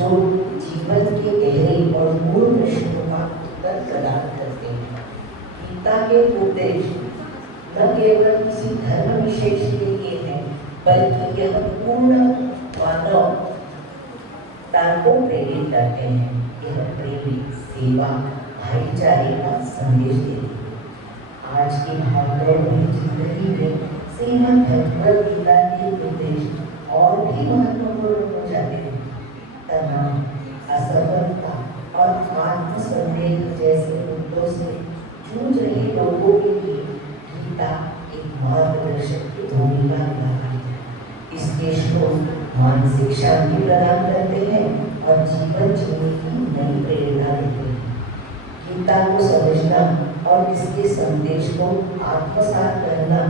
जो जीवन के गहरे और मूल प्रश्नों का उत्तर प्रदान करते हैं। गीता के उपदेश न केवल किसी धर्म विशेष के लिए है, बल्कि यह पूर्ण मानवता को प्रेरित करते हैं। यह प्रेम, सेवा, भाईचारे का संदेश देते हैं। आज की भागदौड़ भरी जिंदगी में श्रीमद् भगवद गीता के उपदेश और भी महत्वपूर्ण हो जाते हैं। तनाव, असफलता और आत्मसंदेह जैसे मुद्दों से जूझ रहे लोगों के लिए गीता एक मार्गदर्शक की भूमिका निभाती है। इसके श्लोक मानसिक शांति प्रदान करते हैं और जीवन जीने की नई प्रेरणा देते हैं। गीता को समझना और इसके संदेश को आत्मसात करना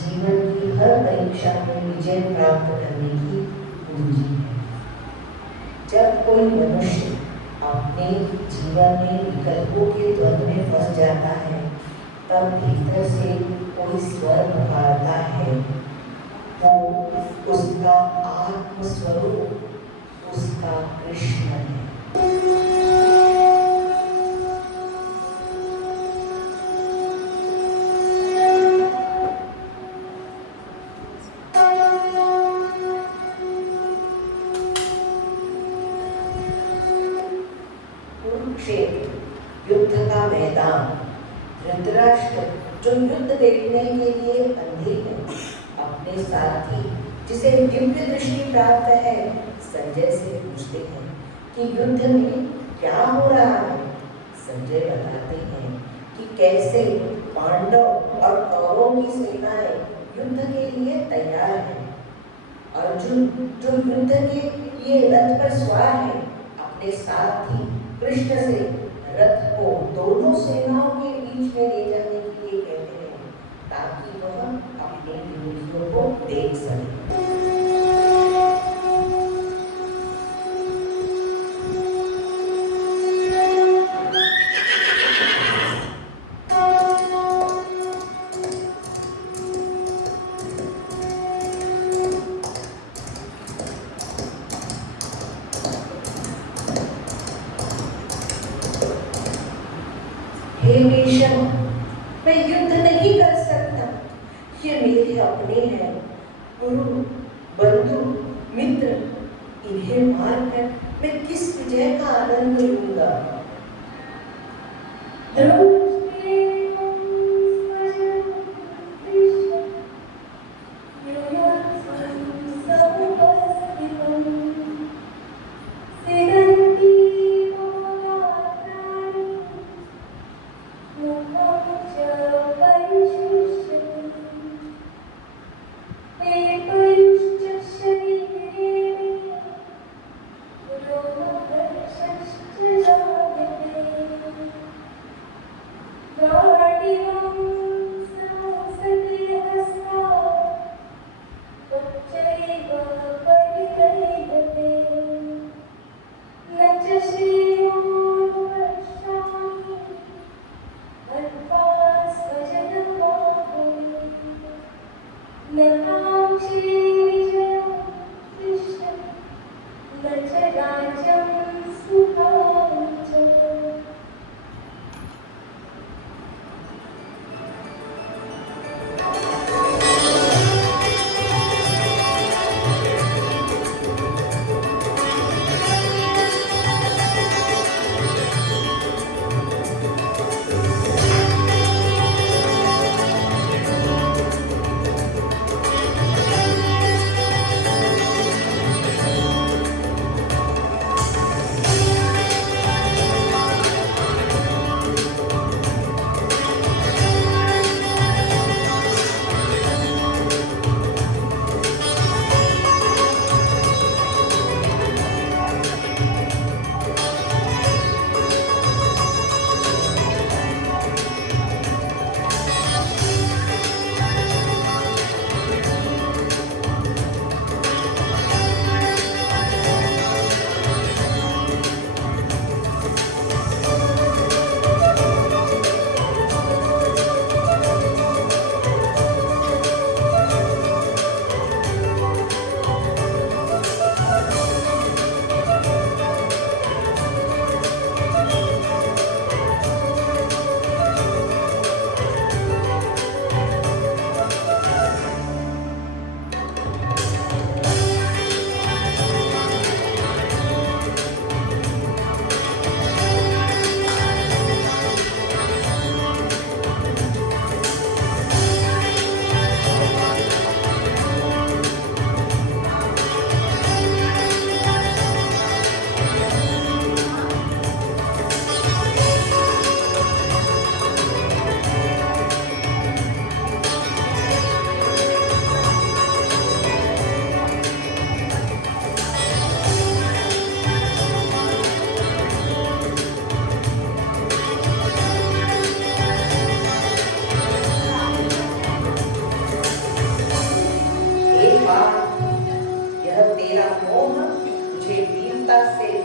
जीवन की हर परीक्षा में विजय प्राप्त करने की कुंजी है। जब कोई मनुष्य अपने जीवन में विकल्पों के द्वंद्व में फंस जाता है, तब भीतर से कोई स्वर पुकारता है। वो उसका आत्मस्वरूप, उसका कृष्ण है। युद्ध का मैदान। धृतराष्ट्र जो युद्ध देखने के लिए अंधे हैं, अपने साथी जिसे दिव्य दृष्टि प्राप्त है, संजय से पूछते हैं कि युद्ध में क्या हो रहा है। संजय बताते हैं कि कैसे पांडव और कौरवों की सेनाएं युद्ध के लिए तैयार हैं। अर्जुन जो युद्ध के लिए रथ पर सवार है, अपने साथी कृष्ण से रथ को दोनों सेनाओं के बीच में ले जाने के लिए कहते हैं, ताकि वह अपने विरोधियों को देख सके। हे भीष्म, मैं युद्ध नहीं कर सकता। ये मेरे अपने हैं, गुरु, बंधु, मित्र। इन्हें मारकर मैं किस विजय का आनंद लूंगा।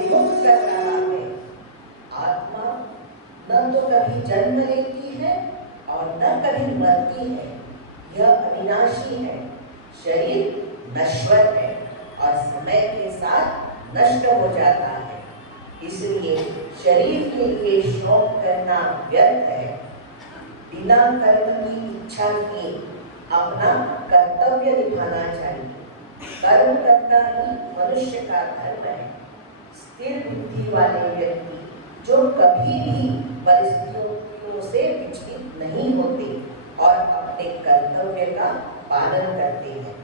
विमुक्त कर रहा है। आत्मा न तो कभी जन्म लेती है और न कभी मरती है, यह अविनाशी है। शरीर नश्वर है और समय के साथ नष्ट हो जाता है, इसलिए शरीर के लिए शोक करना व्यर्थ है। बिना कर्म की इच्छा किए अपना कर्तव्य निभाना चाहिए। कर्म करना ही मनुष्य का धर्म है। स्थिर बुद्धि वाले व्यक्ति जो कभी भी परिस्थितियों से विचलित नहीं होते और अपने कर्तव्य का पालन करते हैं।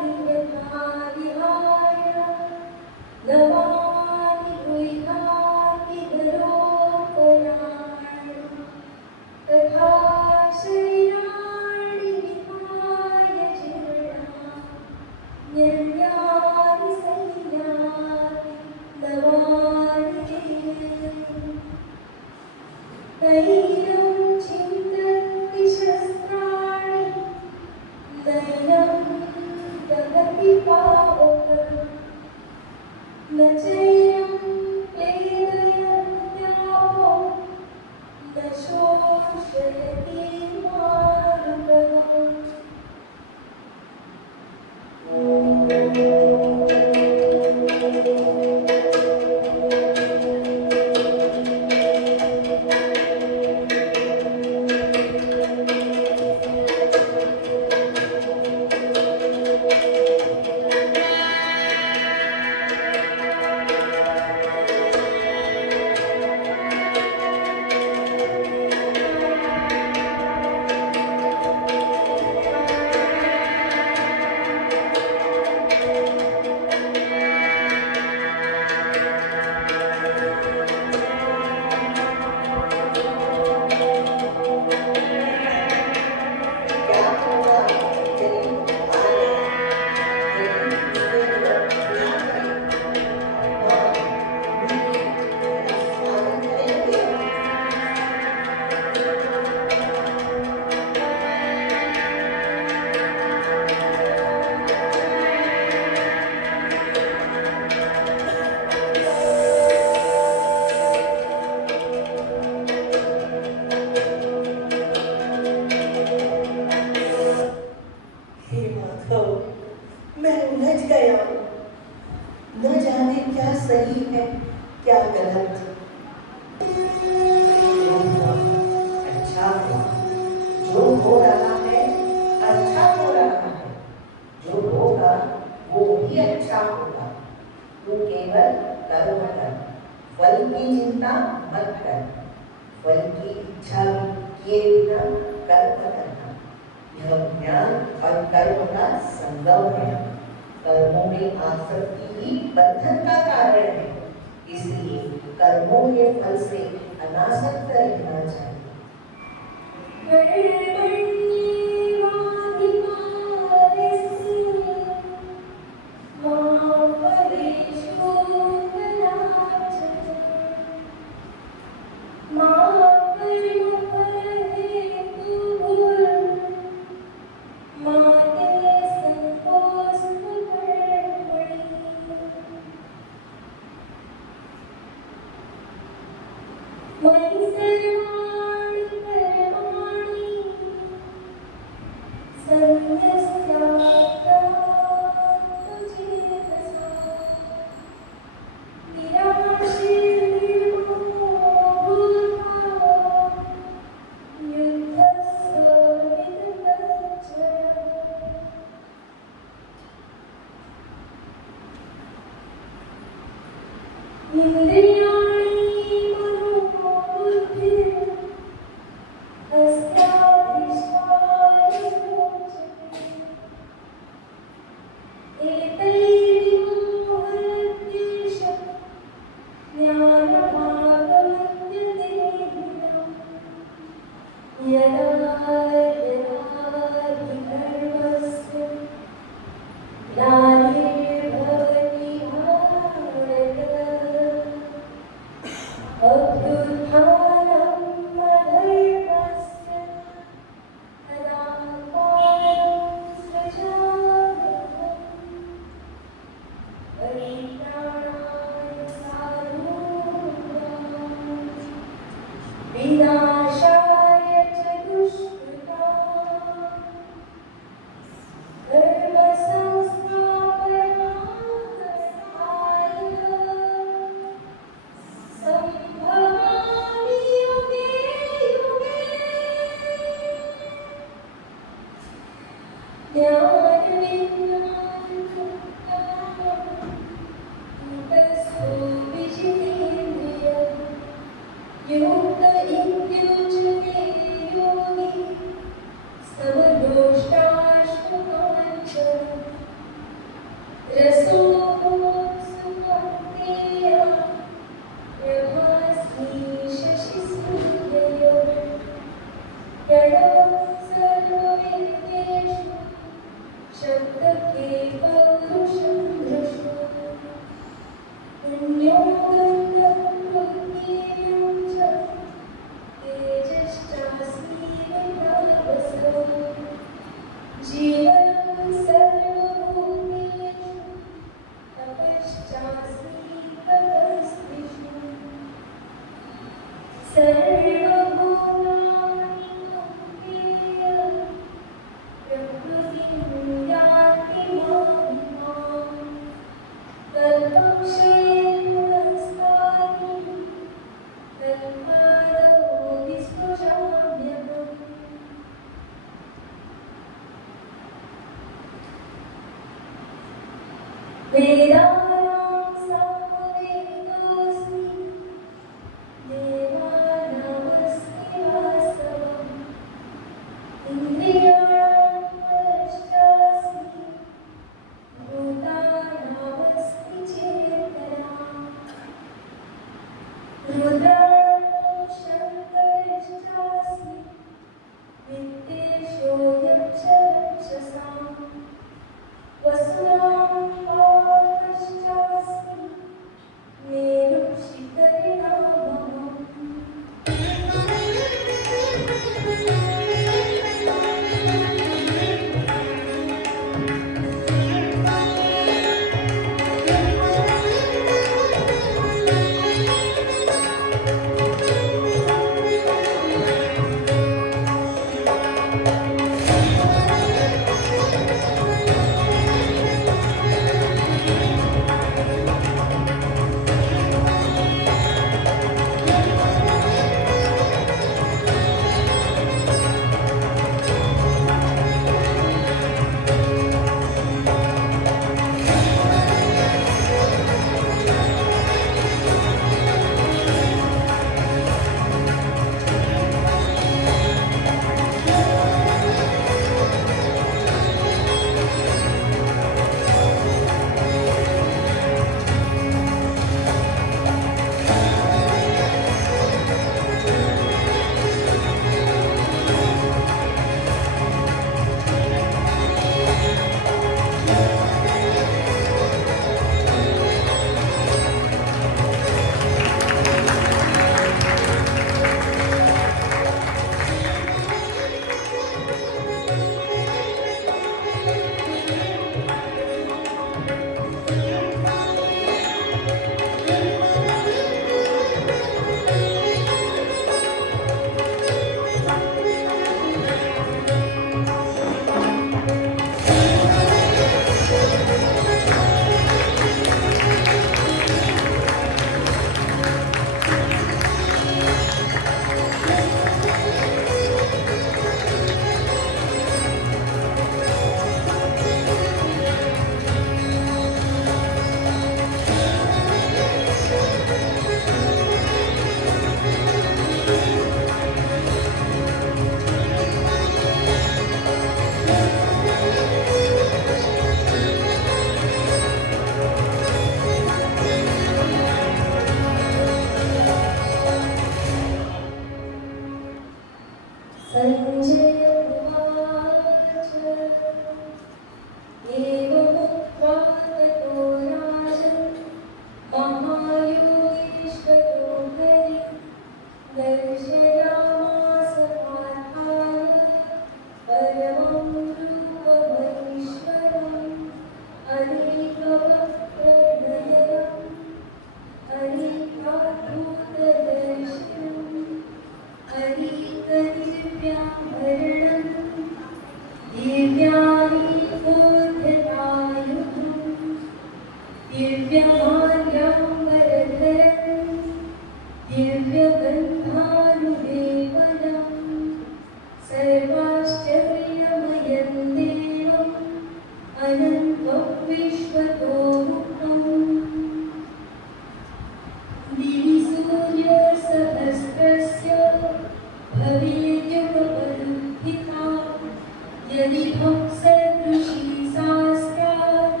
यदि भक्सदृशी शास्त्रात्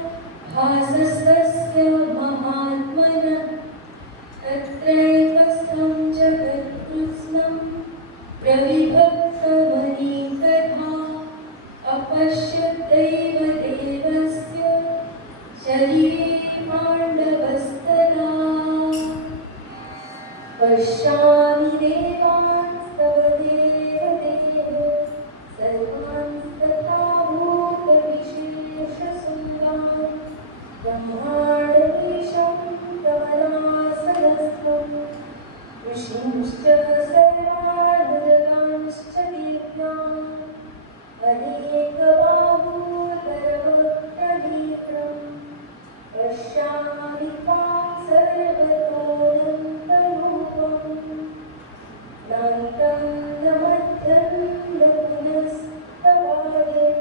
भासस्तस्य महात्मनः तत्रैकस्थं जगत्कृत्स्नं प्रविभक्तमनेकधा अपश्यद्दैव देवस्य शरीरे पाण्डवस्तदा पश्यामि देवांस्तव देवदेव सर्वांस्तथा भूतविशेषसुन्दान् ब्रह्माण्डमीशं कमलासनस्थं ऋषींश्च सर्वानुरगांश्च दीप्तान् अनेकबाहूतरवक्त्रनेत्रं पश्यामि त्वां सर्वतोऽनन्तरूपम् नान्तं न मध्यं न पुनस्तवादिं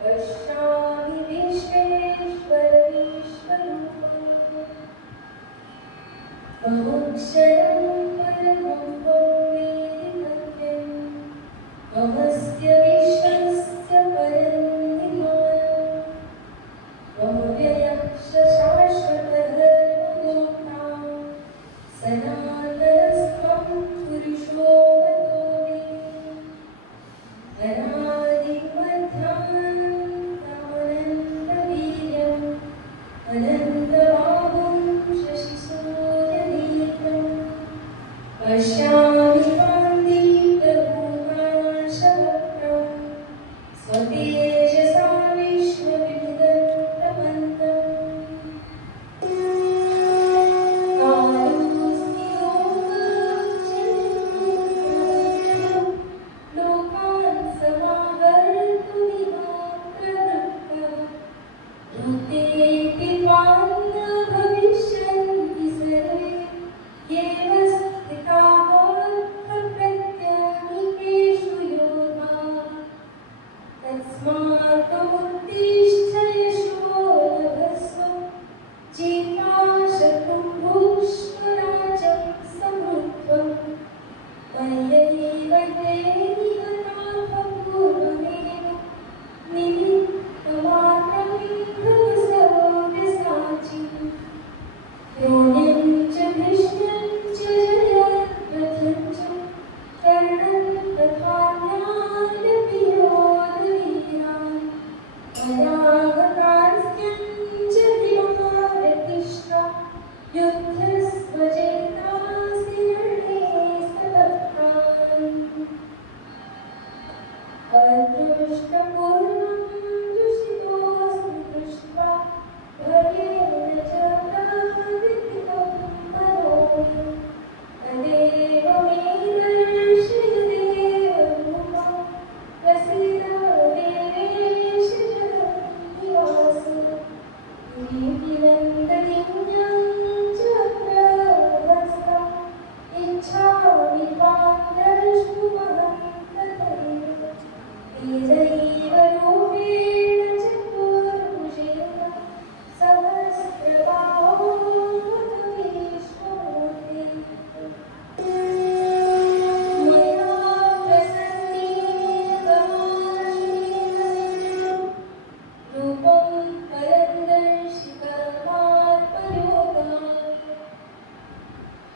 पश्यामि विश्वेश्वर विश्वरूपम् त्वमक्षरं परमं वेदितव्यम् त्वमस्य विश्वस्य परन्निधानम् त्वमव्ययः शाश्वतधर्मगोप्ता सनातनस्त्वं पुरुषो मतो मे अनादिमध्यान्तमनन्तवीर्यम् अनन्तबाहुं शशिसूर्यनेत्रम् पश्यामि त्वां दीप्तहुताशवक्त्रं स्वतेजसा विश्वविदन्तमन्तम् कालोऽस्मि लोकान् समाहर्तुमिहां प्रवृत्तः ऋतेऽपि त्वां न भविष्यन्ति सर्वे येव स्थिताः प्रत्यनीकेषु योधाः तस्मात् त्वमुत्तिष्ठ यशो लभस्व जित्वा शत्रुं भुक्ष्व राज्यं समृद्धम् मय्यैव ते निहताः पूर्वमेव निमित्तमात्रं भव सर्वसाक्षी द्रोण्यं च भीष्मं च जयद्रथं च कर्णं तथान्यानपि योधवीरान् पराहतास्त्यं च दिवारतिष्ठा युद्धस्वजेतासि रणे सदत्तान् अदृष्टपूर्वं दुषितोऽस्मि दृष्ट्वा भयेन च प्रव्यथितं मनो मे तदेव मे दर्शय देवरूपं प्रसीद देवेश जगन्निवास नीतिनन्दनिन्यं च प्रहस्तम् इच्छामि त्वां द्रष्टुमहं तथैव तेनैव रूपेण चतुर्भुजेन सहस्रबाहो विश्वमूर्ते मया प्रसन्नेन गमाश्रीमसेन रूपं परन्दर्शिकमात्मयोगात्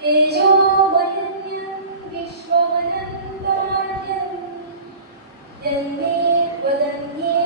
तेजोमयन्यं विश्वमनन्तार्यं यन्मे त्वदन्ये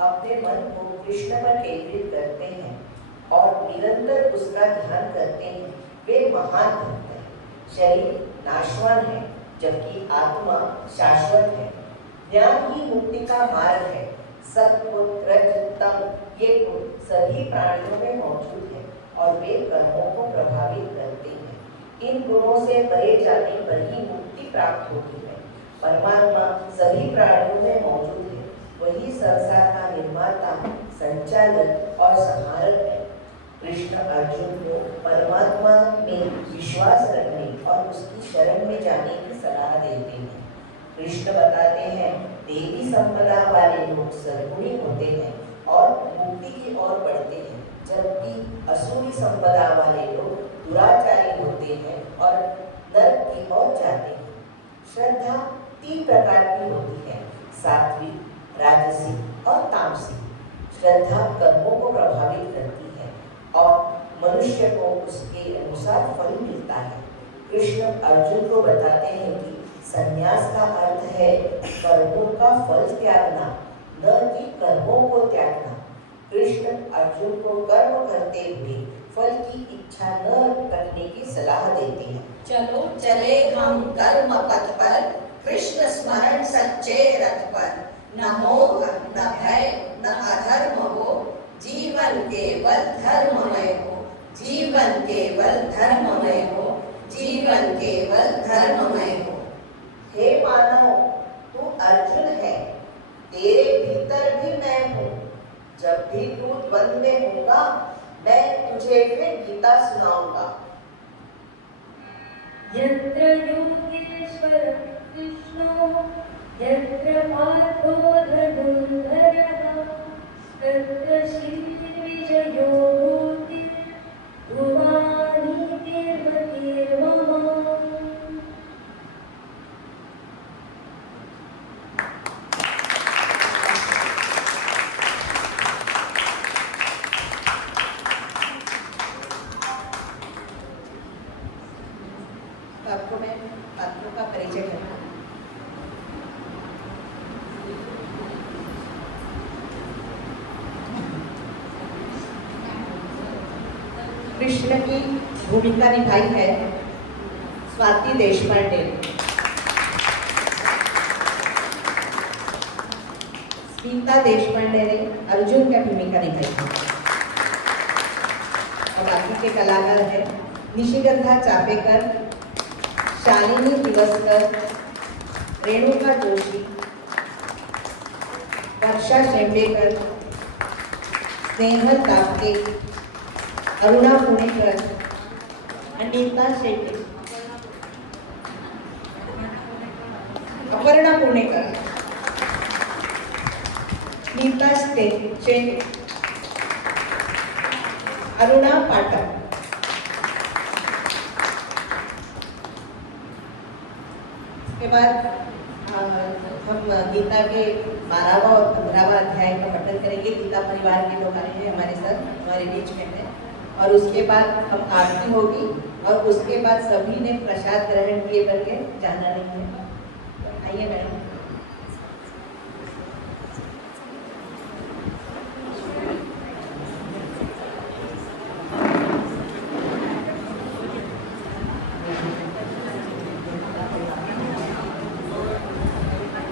अपने मन को कृष्ण पर केंद्रित करते हैं और निरंतर उसका ध्यान करते हैं, वे महान भक्त हैं। शरीर नाशवान है, जबकि आत्मा शाश्वत है। ज्ञान ही मुक्ति का मार्ग है। सत्व, रज, तम ये गुण सभी प्राणियों में मौजूद है और वे कर्मों को प्रभावित करते हैं। इन गुणों से परे जाने पर ही मुक्ति प्राप्त होती है। परमात्मा सभी प्राणियों में मौजूद है। वही संसार का निर्माता, संचालक और संहारक है। कृष्ण अर्जुन को परमात्मा में विश्वास रखने और उसकी शरण में जाने की सलाह देते हैं। कृष्ण बताते हैं, देवी संपदा वाले लोग सद्गुणी होते हैं और मुक्ति की ओर बढ़ते हैं, जबकि असुरी संपदा वाले लोग दुराचारी होते हैं और नरक की ओर जाते हैं। श्रद्धा 3 प्रकार की होती है, सात्विक, राजसिक और तामसिक। श्रद्धा कर्मों को प्रभावित करती है और मनुष्य को उसके अनुसार फल मिलता है। कृष्ण अर्जुन को बताते हैं कि संन्यास का अर्थ है कर्मों का फल त्यागना, न कि कर्मों को त्यागना। कृष्ण अर्जुन को कर्म करते हुए फल की इच्छा न करने की सलाह देते हैं। चलो चले हम कर्म पथ पर, कृष्ण स्मरण सच्चे रथ पर। न मोह न भय न अधर्म हो, जीवन केवल धर्ममय हो। जीवन केवल धर्ममय हो, जीवन केवल धर्ममय हो। हे मानव, तू अर्जुन है, तेरे भीतर भी मैं हूँ। जब भी तू द्वंद में होगा, मैं तुझे फिर गीता सुनाऊंगा। यत्र योगेश्वर कृष्णो यत्र पार्थो धनुर्धरः तत्र श्रीविजयो भूति ध्रुवा नीतिर्मतिर्मम। आपको मैं पात्रों का परिचय करता हूँ। कृष्ण की भूमिका निभाई है स्वाति देशपांडे ने। स्मिता देशपांडे ने अर्जुन की भूमिका निभाई है। और बाकी के कलाकार हैं निशिगंधा चापेकर, शालिनी दिवसकर, रेणुका जोशी, वर्षा शेंबेकर, स्नेहल तापके, अरुणा पुणेकर, अनिता शेट्टी, अपर्णा पुणेकर, नीता शेट्टी, अरुणा पाठक। इसके बाद हम गीता के 12वां और 15वां अध्याय का पठन करेंगे। गीता परिवार के लोग आए हैं हमारे साथ, हमारे बीच में हैं। और उसके बाद हम आरती होगी और उसके बाद सभी ने प्रसाद ग्रहण किए करके जाना नहीं है। आइए मैडम।